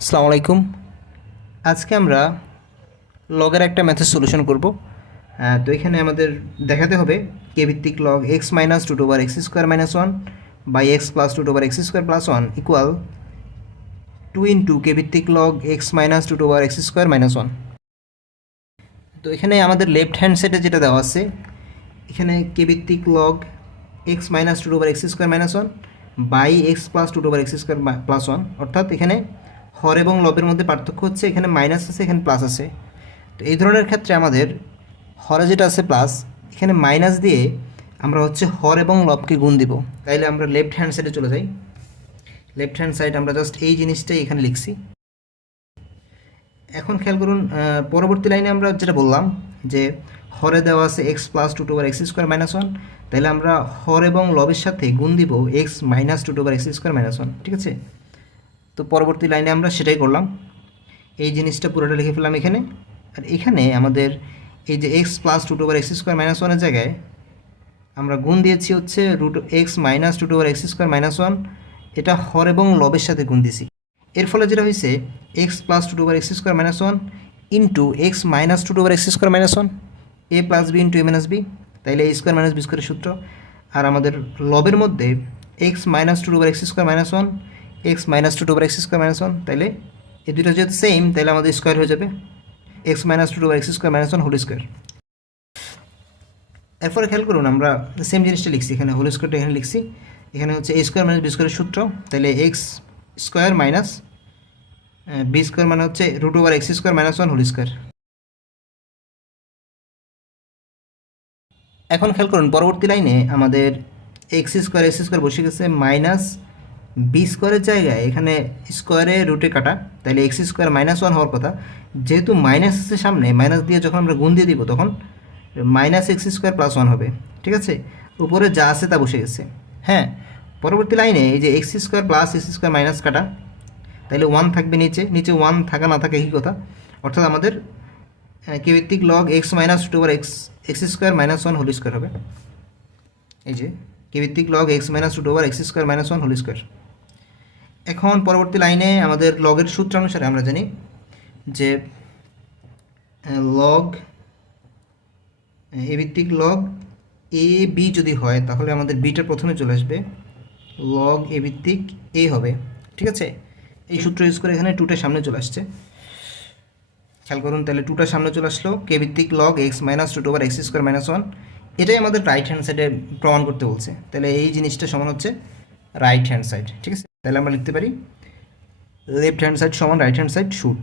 আসসালামু আলাইকুম। আজকে আমরা লগের একটা ম্যাথের সলিউশন করব। তো এখানে আমাদের দেখাতে হবে কে ভিত্তিক log x minus two over x square minus one by x plus two over x square plus one equal to into কে ভিত্তিক log x minus two over x square minus one. তো এখানে আমাদের লেফট হ্যান্ড সাইডে যেটা দেওয়া আছে, এখানে কে ভিত্তিক log x minus two over x square minus one by x plus two over x square plus one, অর্থাৎ এখানে হর এবং লবের মধ্যে পার্থক্য হচ্ছে এখানে মাইনাস আছে, এখানে প্লাস আছে। তো এই ধরনের ক্ষেত্রে আমাদের হরে যেটা আছে প্লাস, এখানে মাইনাস দিয়ে আমরা হচ্ছে হর এবং লবকে গুণ দিব। তাইলে আমরা লেফট হ্যান্ড সাইডে চলে যাই। লেফট হ্যান্ড সাইড আমরা জাস্ট এই জিনিসটাই এখানে লিখছি। এখন খেয়াল করুন, পরবর্তী লাইনে আমরা যেটা বললাম যে হরে দেওয়া আছে x plus two over x square minus one, তাহলে আমরা হর এবং লবের সাথে গুণ দিব x minus two over x square minus one. ঠিক আছে, তো পরবর্তী লাইনে আমরা সেটাই করলাম। এই জিনিসটা পুরোটা লিখে ফেললাম এখানে। আর এখানে আমাদের এই যে x plus two over x square minus ওয়ানের জায়গায় আমরা গুণ দিয়েছি হচ্ছে root x minus two over x square minus one, এটা হর এবং লবের সাথে গুণ দিছি। এর ফলে যেটা হয়েছে x plus two over x square minus one into x minus two over x square minus one, a plus b into a minus b, তাইলে এ স্কোয়ার মাইনাস বি স্কোয়ারের সূত্র। আর আমাদের লবের মধ্যে x minus two over x square minus one, x minus two over x square minus one, তাইলে এই দুটো যেহেতু সেম, তাহলে আমাদের স্কোয়ার হয়ে যাবে x minus two over x square minus one whole square. এরপরে খেয়াল করুন, আমরা সেম জিনিসটা লিখছি, এখানে হোল স্কোয়ারটা এখানে লিখছি। এখানে হচ্ছে এ স্কোয়ার মাইনাস বি স্কোয়ারের সূত্র, তাহলে x square minus b square মানে হচ্ছে root over x square minus one whole square. এখন খেয়াল করুন পরবর্তী লাইনে আমাদের এক্স স্কোয়ার বসে গেছে, মাইনাস বি স্কোয়ারের জায়গায় এখানে স্কোয়ারে রুটে কাটা, তাহলে এক্স স্কোয়ার মাইনাস ওয়ান হওয়ার কথা। যেহেতু মাইনাস আছে সামনে, মাইনাস দিয়ে যখন আমরা গুণ দিয়ে দিব তখন minus x square plus one হবে। ঠিক আছে, উপরে যা আছে তা বসে গেছে। হ্যাঁ, পরবর্তী লাইনে এই যে x square plus x square minus কাটা, তাহলে ওয়ান থাকবে নিচে, নিচে ওয়ান থাকা না থাকা একই কথা। অর্থাৎ আমাদের কে ভিত্তিক log x minus two over x x square minus one whole square হবে। এই যে কে ভিত্তিক log x minus two over x square minus one whole square. এখন পরবর্তী লাইনে আমাদের লগের সূত্র অনুসারে আমরা জানি যে লগ এ ভিত্তিক লগ এ বি যদি হয় তাহলে আমাদের বিটা প্রথমে চলে আসবে, লগ এ ভিত্তিক এ হবে। ঠিক আছে, এই সূত্র ইউজ করে এখানে টুটার সামনে চলে আসছে। খেয়াল করুন, তাহলে টুটার সামনে চলে আসলো কে ভিত্তিক log x minus two over x square minus one, এটাই আমাদের রাইট হ্যান্ড সাইডে প্রমাণ করতে বলছে। তাহলে এই জিনিসটা সমান হচ্ছে রাইট হ্যান্ড সাইড। ঠিক আছে, তাহলে আমরা লিখতে পারি লেফট হ্যান্ড সাইড সমান রাইট হ্যান্ড সাইড শুট।